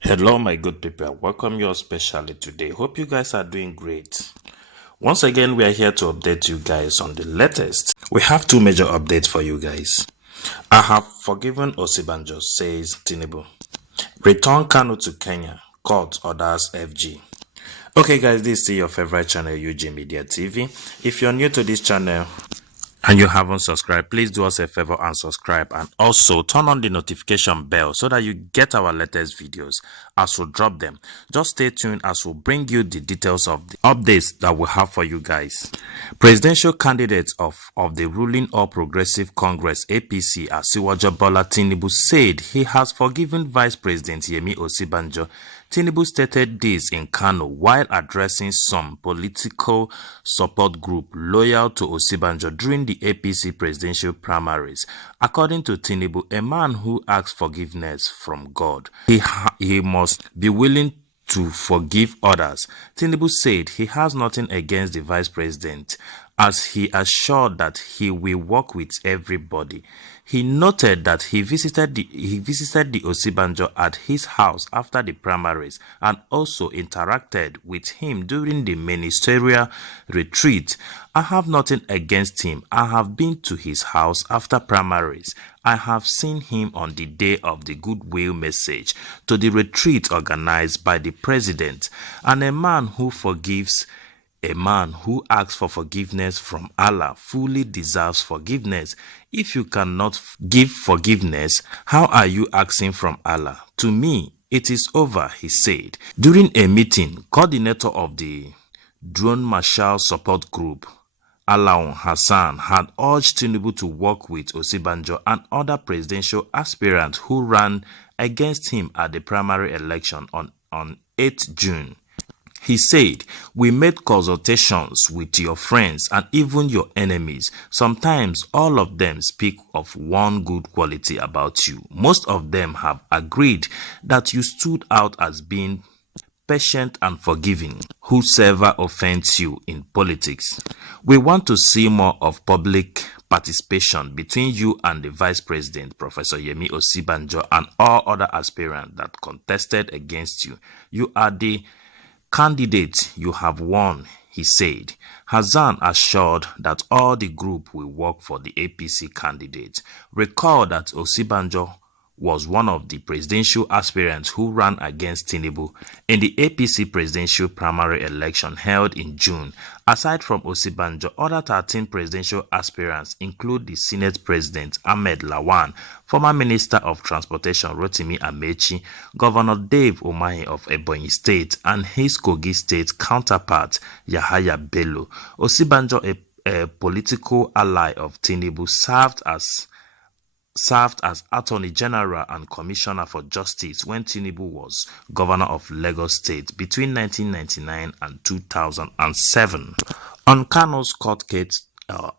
Hello, my good people. I welcome you all specially today. Hope you guys are doing great. Once again, we are here to update you guys on the latest. We have two major updates for you guys. I have forgiven Osibanjo, says Tinubu. Return Kanu to Kenya. Court orders FG. Okay, guys, this is your favorite channel, UG Media TV. If you're new to this channel, and you haven't subscribed, please do us a favor and subscribe, and also turn on the notification bell so that you get our latest videos as we drop them. Just stay tuned as we'll bring you the details of the updates that we have for you guys. Presidential candidate of the ruling All Progressive Congress APC, Osibanjo Bola Tinubu, said he has forgiven Vice President Yemi Osibanjo. Tinubu stated this in Kanu while addressing some political support group loyal to Osibanjo during the APC presidential primaries. According to Tinubu, a man who asks forgiveness from God, he must be willing to forgive others. Tinubu said he has nothing against the vice president, as he assured that he will work with everybody. He noted that he visited the Osibanjo at his house after the primaries and also interacted with him during the ministerial retreat. I have nothing against him. I have been to his house after primaries. I have seen him on the day of the goodwill message to the retreat organized by the president, and a man who forgives. A man who asks for forgiveness from Allah fully deserves forgiveness. If you cannot give forgiveness, how are you asking from Allah? To me, it is over, he said. During a meeting, coordinator of the Drone Marshal Support Group, Alaun Hassan, had urged Tinubu to work with Osibanjo and other presidential aspirants who ran against him at the primary election on 8 June. He said, "We made consultations with your friends and even your enemies. Sometimes all of them speak of one good quality about you. Most of them have agreed that you stood out as being patient and forgiving, whosoever offends you in politics. We want to see more of public participation between you and the Vice President, Professor Yemi Osibanjo, and all other aspirants that contested against you. You are the candidate, you have won," he said. Hassan assured that all the group will work for the APC candidate. Recall that Osibanjo was one of the presidential aspirants who ran against Tinubu in the APC presidential primary election held in June. Aside from Osibanjo, other 13 presidential aspirants include the Senate President Ahmed Lawan, former Minister of Transportation Rotimi Amechi, Governor Dave Umahi of Ebonyi State, and his Kogi State counterpart Yahaya Bello. Osibanjo, a political ally of Tinubu, served as Attorney General and Commissioner for Justice when Tinubu was Governor of Lagos State between 1999 and 2007. On Kanu's court case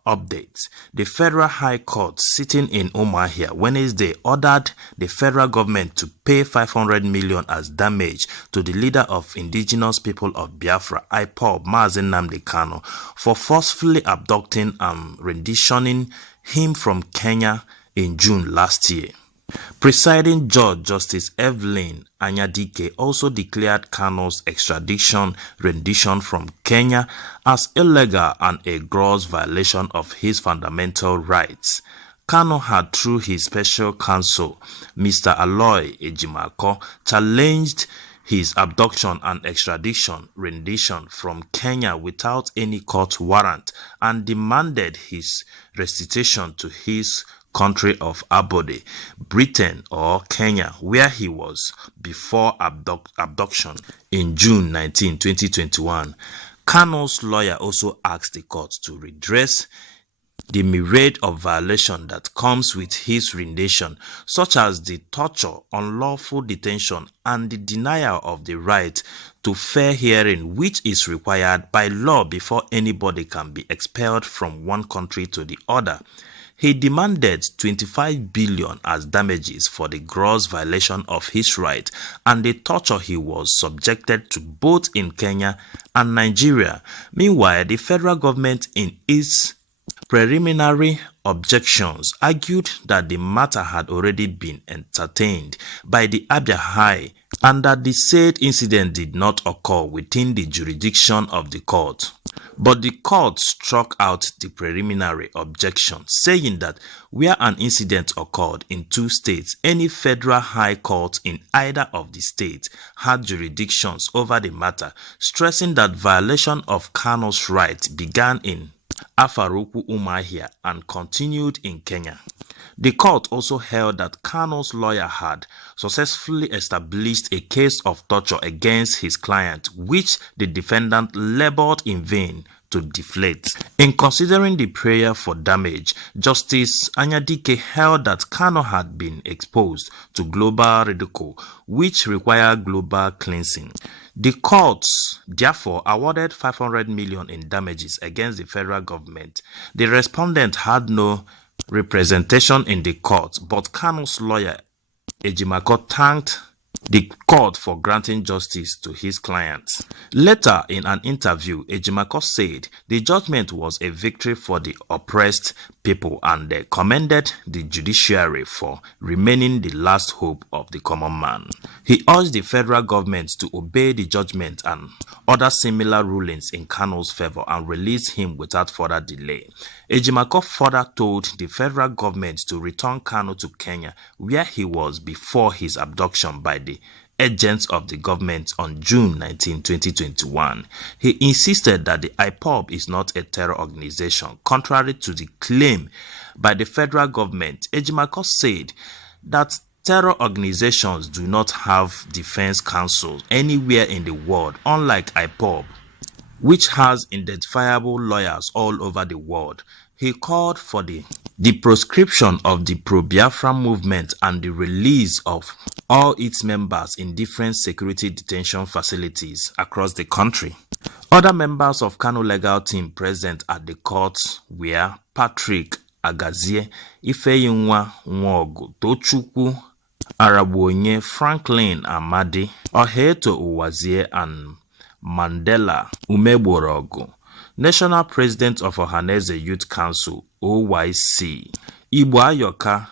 updates, the Federal High Court sitting in Umuahia Wednesday ordered the federal government to pay 500 million as damage to the leader of indigenous people of Biafra, IPOB, Mazi Nnamdi Kanu, for forcefully abducting and renditioning him from Kenya in June last year. Presiding Judge Justice Evelyn Anyadike also declared Kanu's extradition rendition from Kenya as illegal and a gross violation of his fundamental rights. Kanu had, through his special counsel, Mr. Aloy Ejimako, challenged his abduction and extradition rendition from Kenya without any court warrant and demanded his restitution to his country of abode, Britain or Kenya, where he was before abduction in June 19, 2021. Kanu's lawyer also asked the court to redress the myriad of violations that comes with his rendition, such as the torture, unlawful detention, and the denial of the right to fair hearing, which is required by law before anybody can be expelled from one country to the other. He demanded 25 billion as damages for the gross violation of his right and the torture he was subjected to both in Kenya and Nigeria. Meanwhile, the federal government in its preliminary objections argued that the matter had already been entertained by the Abia High and that the said incident did not occur within the jurisdiction of the court. But the court struck out the preliminary objection, saying that where an incident occurred in two states, any federal high court in either of the states had jurisdictions over the matter, stressing that violation of Kanu's rights began in Afaruku Umahia and continued in Kenya. The court also held that Kanu's lawyer had successfully established a case of torture against his client, which the defendant labored in vain to deflate. In considering the prayer for damage, Justice Anyadike held that Kanu had been exposed to global ridicule, which required global cleansing. The courts therefore awarded 500 million in damages against the federal government. The respondent had no representation in the court, but Kanu's lawyer Ejimako thanked the court for granting justice to his client. Later, in an interview, Ejimako said the judgment was a victory for the oppressed people and commended the judiciary for remaining the last hope of the common man. He urged the federal government to obey the judgment and other similar rulings in Kanu's favor and release him without further delay. Ejimako further told the federal government to return Kanu to Kenya, where he was before his abduction by the agents of the government on June 19, 2021. He insisted that the IPOB is not a terror organization, contrary to the claim by the federal government. Ejimako said that terror organizations do not have defense counsels anywhere in the world, unlike IPOB, which has identifiable lawyers all over the world. He called for the proscription of the pro-Biafra movement and the release of all its members in different security detention facilities across the country. Other members of Kanu legal team present at the court were Patrick Agazie, Ifeyinwa Nwogu, Tochukwu Arabonye, Franklin Amadi, Oheto Uwazie, and Mandela Umeborogu. National President of Ohaneze Youth Council, OYC, Igboayoka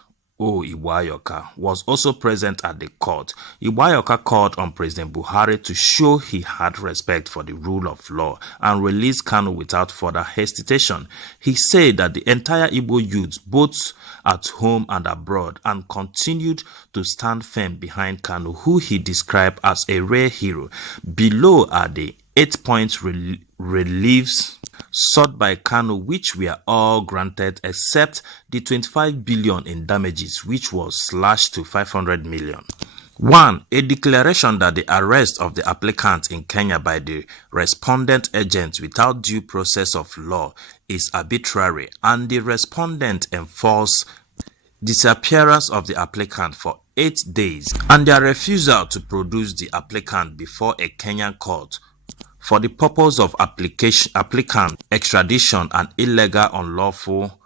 was also present at the court. Igboayoka called on President Buhari to show he had respect for the rule of law and release Kanu without further hesitation. He said that the entire Igbo youth, both at home and abroad, and continued to stand firm behind Kanu, who he described as a rare hero. Below are the 8-point reliefs sought by Kanu, which were all granted except the 25 billion in damages, which was slashed to 500 million. 1. A declaration that the arrest of the applicant in Kenya by the respondent agents without due process of law is arbitrary, and the respondent enforced disappearance of the applicant for 8 days and their refusal to produce the applicant before a Kenyan court for the purpose of applicant extradition and illegal, unlawful,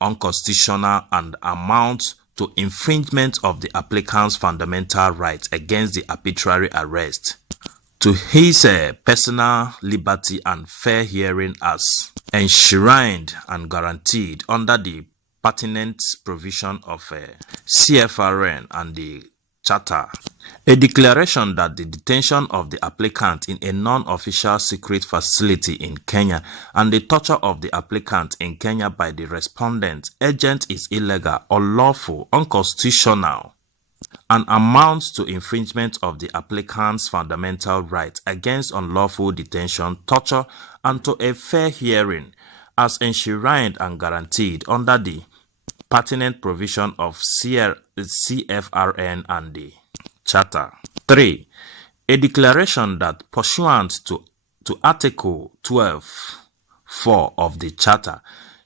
unconstitutional, and amount to infringement of the applicant's fundamental rights against the arbitrary arrest to his personal liberty and fair hearing as enshrined and guaranteed under the pertinent provision of CFRN and the Charter. A declaration that the detention of the applicant in a non-official secret facility in Kenya and the torture of the applicant in Kenya by the respondent agent is illegal, unlawful, unconstitutional, and amounts to infringement of the applicant's fundamental rights against unlawful detention, torture, and to a fair hearing as enshrined and guaranteed under the pertinent provision of CFRN and the Charter. 3. A declaration that pursuant to Article 12(4) of the Charter,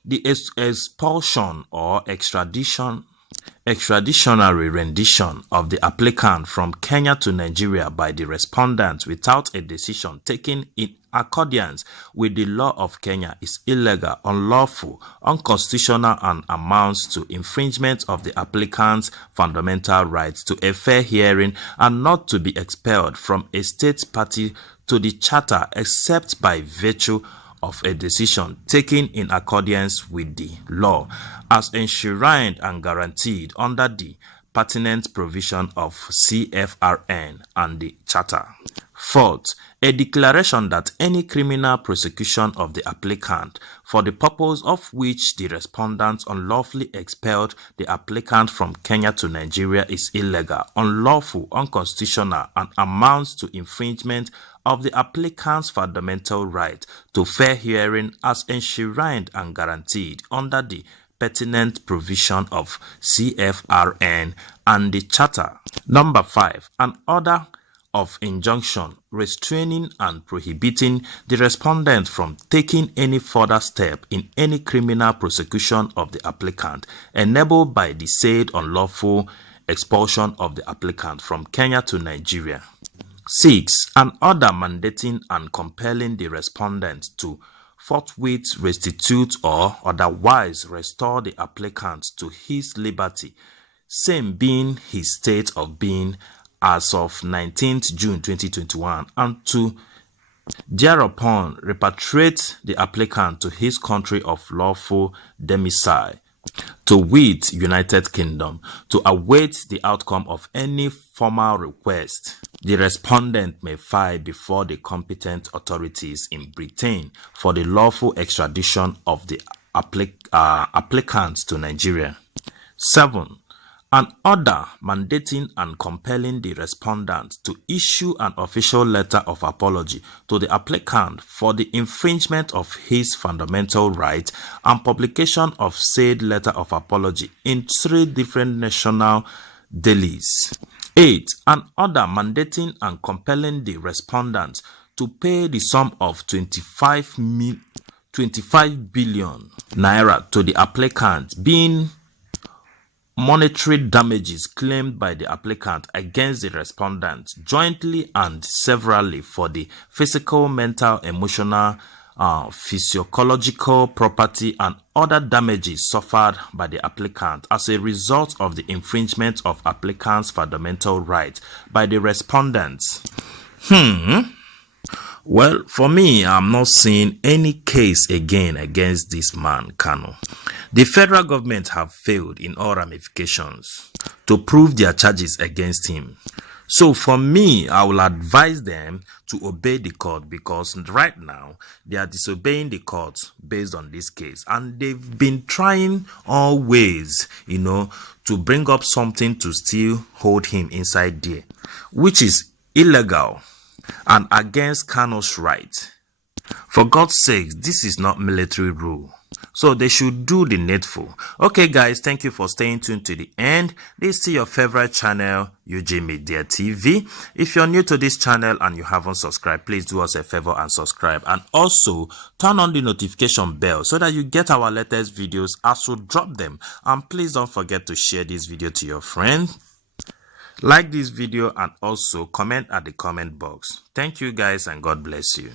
the expulsion or extraditionary rendition of the applicant from Kenya to Nigeria by the respondent without a decision taken in accordance with the law of Kenya is illegal, unlawful, unconstitutional, and amounts to infringement of the applicant's fundamental rights to a fair hearing and not to be expelled from a state party to the Charter except by virtue of a decision taken in accordance with the law as enshrined and guaranteed under the pertinent provision of CFRN and the Charter. Fourth, a declaration that any criminal prosecution of the applicant for the purpose of which the respondent unlawfully expelled the applicant from Kenya to Nigeria is illegal, unlawful, unconstitutional, and amounts to infringement of the applicant's fundamental right to fair hearing as enshrined and guaranteed under the pertinent provision of CFRN and the Charter. Number 5, an order of injunction restraining and prohibiting the respondent from taking any further step in any criminal prosecution of the applicant enabled by the said unlawful expulsion of the applicant from Kenya to Nigeria. 6. An order mandating and compelling the respondent to forthwith restitute or otherwise restore the applicant to his liberty, same being his state of being as of 19th June 2021, and to thereupon repatriate the applicant to his country of lawful domicile, to wit, United Kingdom, to await the outcome of any formal request the respondent may file before the competent authorities in Britain for the lawful extradition of the applicant to Nigeria. 7. An order mandating and compelling the respondent to issue an official letter of apology to the applicant for the infringement of his fundamental right and publication of said letter of apology in 3 different national dailies. 8. An order mandating and compelling the respondent to pay the sum of 25 billion naira to the applicant, being monetary damages claimed by the applicant against the respondent jointly and severally for the physical, mental, emotional, physiological, property, and other damages suffered by the applicant as a result of the infringement of applicant's fundamental right by the respondents. Well, for me, I'm not seeing any case again against this man, Kanu. The federal government have failed in all ramifications to prove their charges against him. So for me, I will advise them to obey the court, because right now they are disobeying the court based on this case, and they've been trying all ways, to bring up something to still hold him inside there, which is illegal and against Kanu's right. For God's sake, this is not military rule. So they should do the needful. Okay guys, thank you for staying tuned to the end. This is your favorite channel, UJ Media TV. If you're new to this channel and you haven't subscribed, please do us a favor and subscribe. And also turn on the notification bell so that you get our latest videos as we drop them. And please don't forget to share this video to your friends. Like this video and also comment at the comment box. Thank you guys and God bless you.